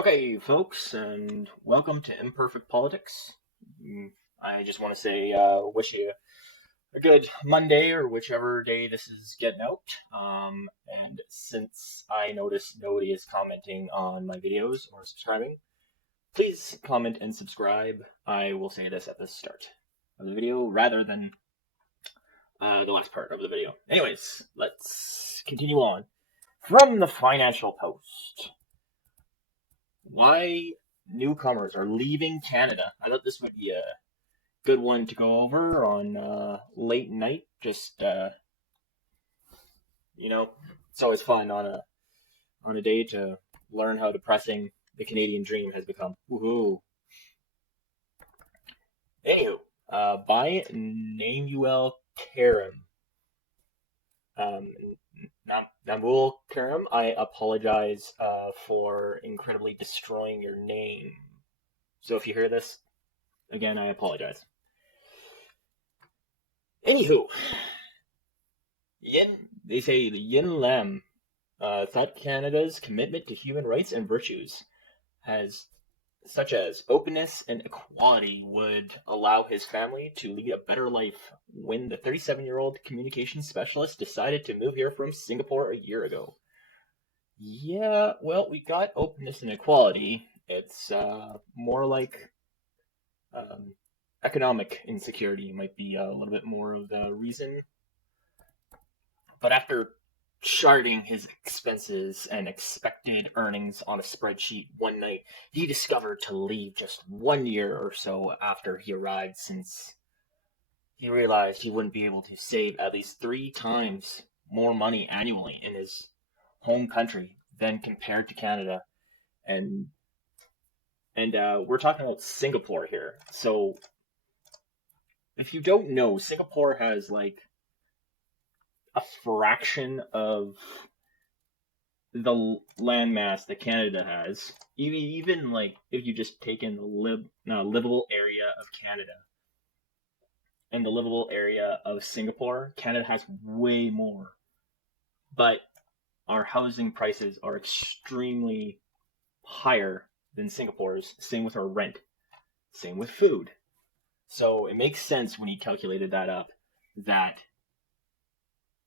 Okay, folks, and welcome to Imperfect Politics. I just want to say, wish you a good Monday or whichever day this is getting out. And since I notice nobody is commenting on my videos or subscribing, please comment and subscribe. I will say this at the start of the video rather than the last part of the video. Anyways, let's continue on. From the Financial Post. Why newcomers are leaving Canada. I thought this would be a good one to go over on late night. Just it's always fun on a day to learn how depressing the Canadian dream has become. Woohoo! Anywho, by Namuel Karim. Namul Karim, I apologize for incredibly destroying your name. So if you hear this, again, I apologize. Anywho, they say the Yin Lam thought Canada's commitment to human rights and virtues such as openness and equality would allow his family to lead a better life when the 37-year-old communications specialist decided to move here from Singapore a year ago. Yeah, well, we got openness and equality. It's more like economic insecurity might be a little bit more of the reason. But after charting his expenses and expected earnings on a spreadsheet one night, he discovered to leave just 1 year or so after he arrived, since he realized he wouldn't be able to save at least 3 times more money annually in his home country than compared to Canada. And we're talking about Singapore here. So if you don't know, Singapore has like a fraction of the landmass that Canada has. Even like if you just take in the livable area of Canada and the livable area of Singapore, Canada has way more. But our housing prices are extremely higher than Singapore's. Same with our rent. Same with food. So it makes sense when he calculated that up that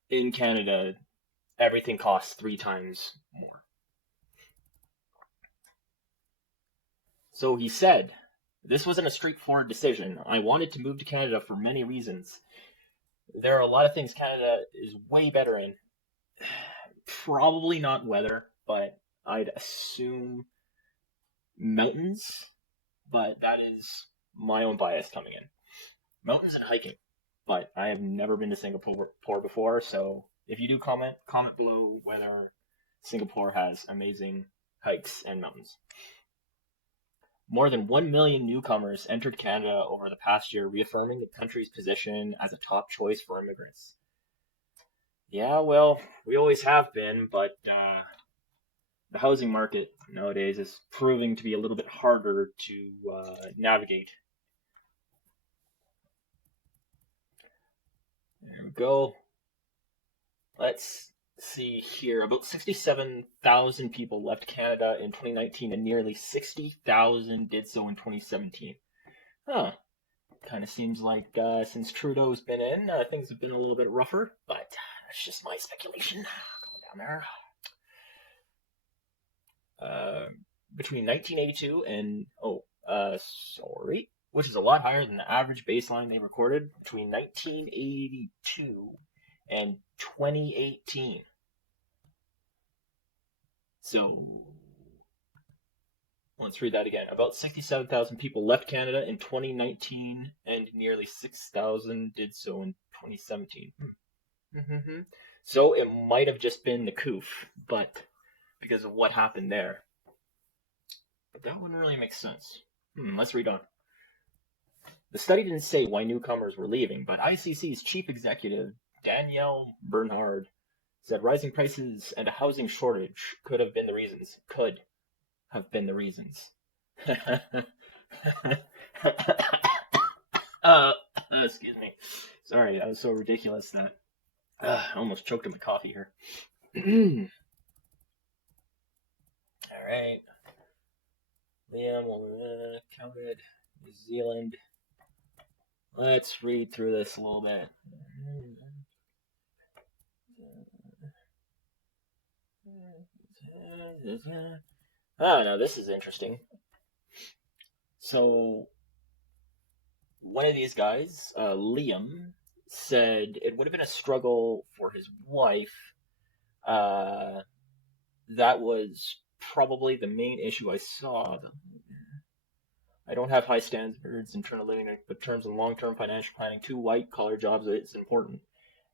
in Canada, everything costs 3 times more. So he said, this wasn't a straightforward decision. I wanted to move to Canada for many reasons. There are a lot of things Canada is way better in. Probably not weather, but I'd assume mountains. But that is my own bias coming in. Mountains and hiking. But I have never been to Singapore before, so if you do comment below whether Singapore has amazing hikes and mountains. More than 1 million newcomers entered Canada over the past year, reaffirming the country's position as a top choice for immigrants. Yeah, well, we always have been, but the housing market nowadays is proving to be a little bit harder to navigate. There we go. Let's see here. About 67,000 people left Canada in 2019, and nearly 60,000 did so in 2017. Huh. Kind of seems like since Trudeau's been in, things have been a little bit rougher, but that's just my speculation. Go down there. Between 1982 and, which is a lot higher than the average baseline they recorded between 1982 and 2018. So, let's read that again. About 67,000 people left Canada in 2019, and nearly 6,000 did so in 2017. So it might have just been the COOF, but because of what happened there. But that wouldn't really make sense. Let's read on. The study didn't say why newcomers were leaving, but ICC's chief executive, Danielle Bernhard, said rising prices and a housing shortage could have been the reasons. Excuse me. Sorry, that was so ridiculous that I almost choked on my coffee here. All right. Liam counted New Zealand. Let's read through this a little bit. Oh, no, this is interesting. So, one of these guys, Liam, said it would have been a struggle for his wife. Uh, that was probably the main issue I saw. I don't have high standards in terms of living, but in terms of long-term financial planning, two white-collar jobs is important,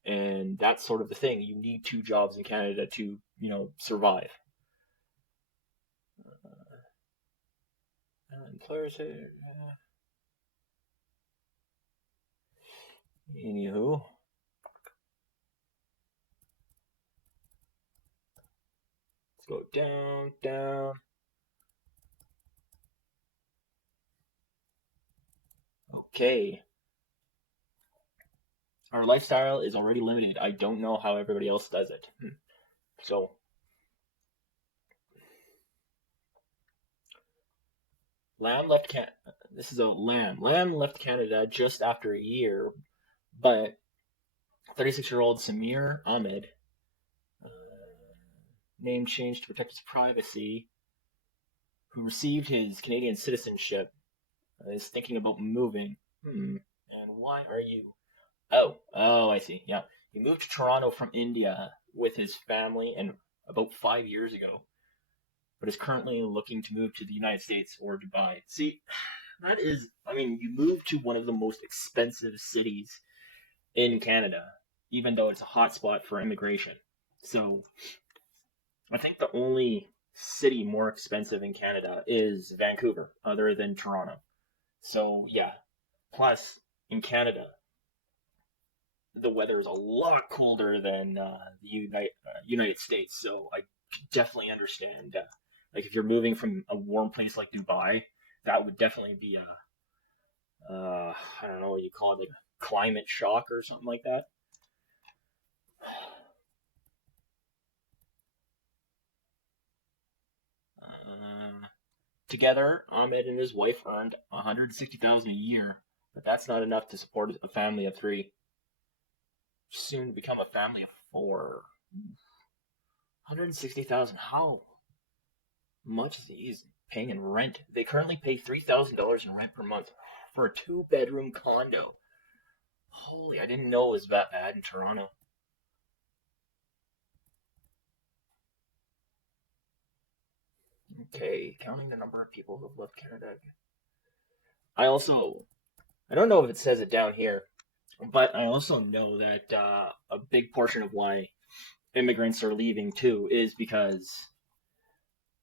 and that's sort of the thing. You need two jobs in Canada to, survive. Employers, anywho, let's go down, down. Okay. Our lifestyle is already limited. I don't know how everybody else does it. So, Lamb left Can. This is a Lamb. Lamb left Canada just after a year, but 36-year-old Samir Ahmed, uh, name changed to protect his privacy, who received his Canadian citizenship, is thinking about moving. And why are you? Oh, I see. Yeah. He moved to Toronto from India with his family and about 5 years ago, but is currently looking to move to the United States or Dubai. See, you move to one of the most expensive cities in Canada, even though it's a hotspot for immigration. So I think the only city more expensive in Canada is Vancouver, other than Toronto. So yeah. Plus, in Canada, the weather is a lot colder than the United States. So I definitely understand. Like if you're moving from a warm place like Dubai, that would definitely be I don't know what you call it, like a climate shock or something like that. Uh, Together, Ahmed and his wife earned 160,000 a year, but that's not enough to support a family of three. Soon to become a family of four. 160,000. How much is he paying in rent? They currently pay $3,000 in rent per month for a two-bedroom condo. Holy, I didn't know it was that bad in Toronto. Okay, counting the number of people who have left Canada. I don't know if it says it down here, but I also know that a big portion of why immigrants are leaving too is because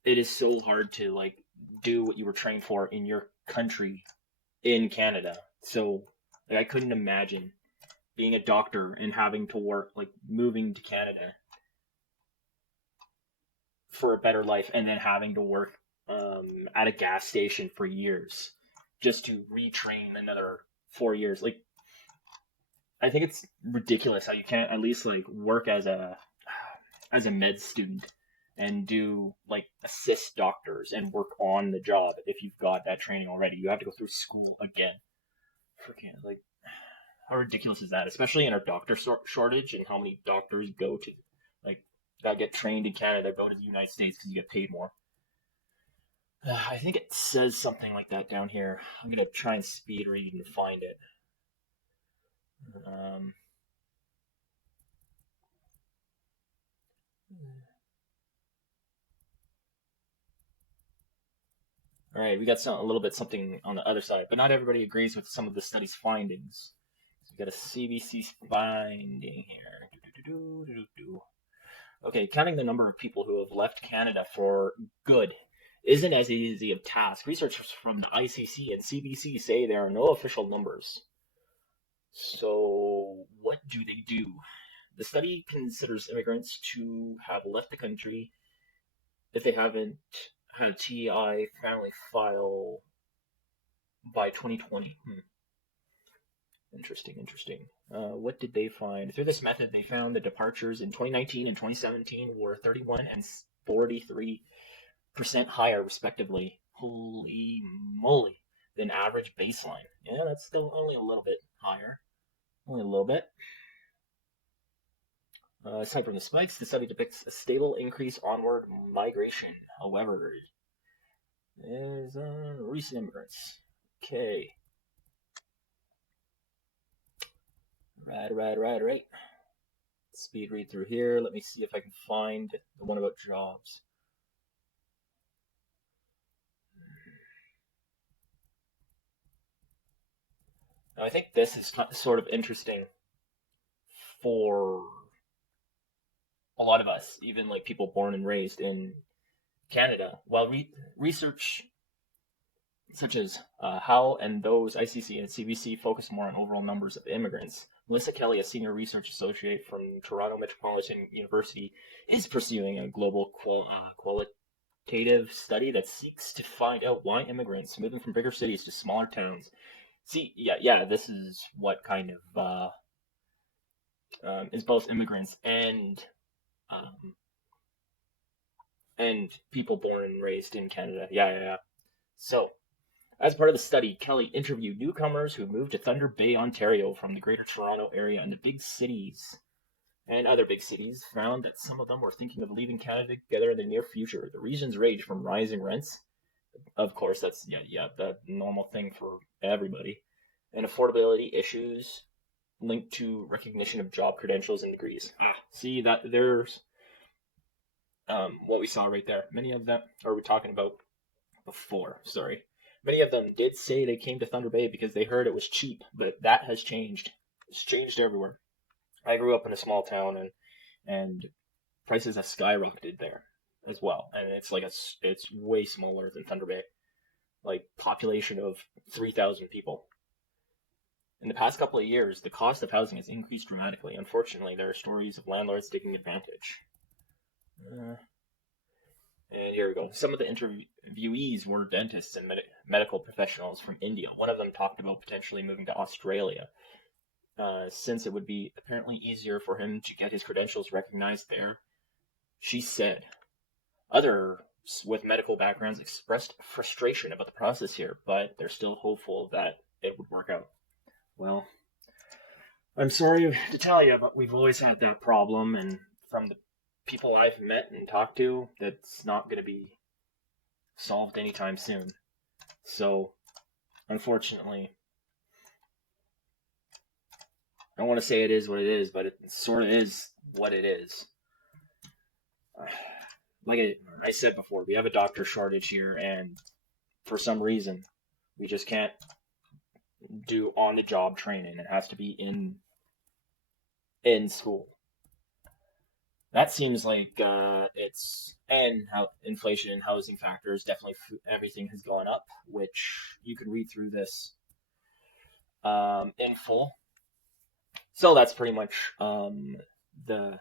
it is so hard to like do what you were trained for in your country in Canada. So like, I couldn't imagine being a doctor and having to work like moving to Canada for a better life and then having to work at a gas station for years just to retrain another 4 years. Like I think it's ridiculous how you can't at least like work as a med student and do like assist doctors and work on the job if you've got that training already. You have to go through school again. Freaking like how ridiculous is that? Especially in our doctor shortage and how many doctors go to like that get trained in Canada go to the United States because you get paid more. I think it says something like that down here. I'm gonna try and speed read and find it. Um, all right, we got a little bit something on the other side, but not everybody agrees with some of the study's findings. So we got a CBC finding here. Okay, counting the number of people who have left Canada for good isn't as easy a task. Researchers from the ICC and CBC say there are no official numbers. So, what do they do? The study considers immigrants to have left the country if they haven't had a TI family file by 2020. Interesting, interesting. What did they find? Through this method, they found the departures in 2019 and 2017 were 31 and 43% higher, respectively. Holy moly. Than average baseline. Yeah, that's still only a little bit higher. Only a little bit. Aside from the spikes, the study depicts a stable increase onward migration. However, there's recent immigrants. Okay. Right. Speed read through here. Let me see if I can find the one about jobs. Now, I think this is sort of interesting for a lot of us, even like people born and raised in Canada. While research such as how and those ICC and CBC focus more on overall numbers of immigrants, Melissa Kelly, a senior research associate from Toronto Metropolitan University, is pursuing a global qualitative study that seeks to find out why immigrants moving from bigger cities to smaller towns. See, yeah, this is what kind of is both immigrants um, and people born and raised in Canada. Yeah. So, as part of the study, Kelly interviewed newcomers who moved to Thunder Bay, Ontario from the Greater Toronto area and the big cities. And other big cities found that some of them were thinking of leaving Canada together in the near future. The reasons range from rising rents, of course, that's the normal thing for everybody, and affordability issues linked to recognition of job credentials and degrees. See that there's what we saw right there. Many of them, or we're talking about before, sorry. Many of them did say they came to Thunder Bay because they heard it was cheap, but that has changed. It's changed everywhere. I grew up in a small town, and prices have skyrocketed there as well. And it's way smaller than Thunder Bay, like population of 3,000 people. In the past couple of years, the cost of housing has increased dramatically. Unfortunately, there are stories of landlords taking advantage. And here we go. Some of the interviewees were dentists and medical professionals from India. One of them talked about potentially moving to Australia, since it would be apparently easier for him to get his credentials recognized there. She said. Others with medical backgrounds expressed frustration about the process here, but they're still hopeful that it would work out. Well, I'm sorry to tell you, but we've always had that problem, and from the people I've met and talked to, that's not going to be solved anytime soon. So, unfortunately, I don't want to say it is what it is, but it sort of is what it is. Like I said before, we have a doctor shortage here, and for some reason, we just can't do on-the-job training. It has to be in school. That seems like and how inflation and housing factors, definitely everything has gone up, which you can read through this in full. So that's pretty much the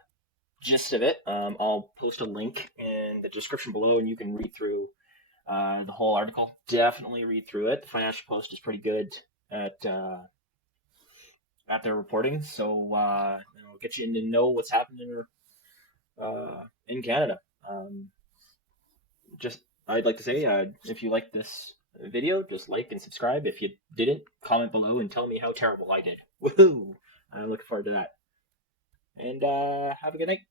gist of it. I'll post a link in the description below, and you can read through the whole article. Definitely read through it. The Financial Post is pretty good at their reporting, so it'll get you to know what's happening in Canada. I'd like to say, if you like this video, just like and subscribe. If you didn't, comment below and tell me how terrible I did. Woohoo! I'm looking forward to that. And have a good night.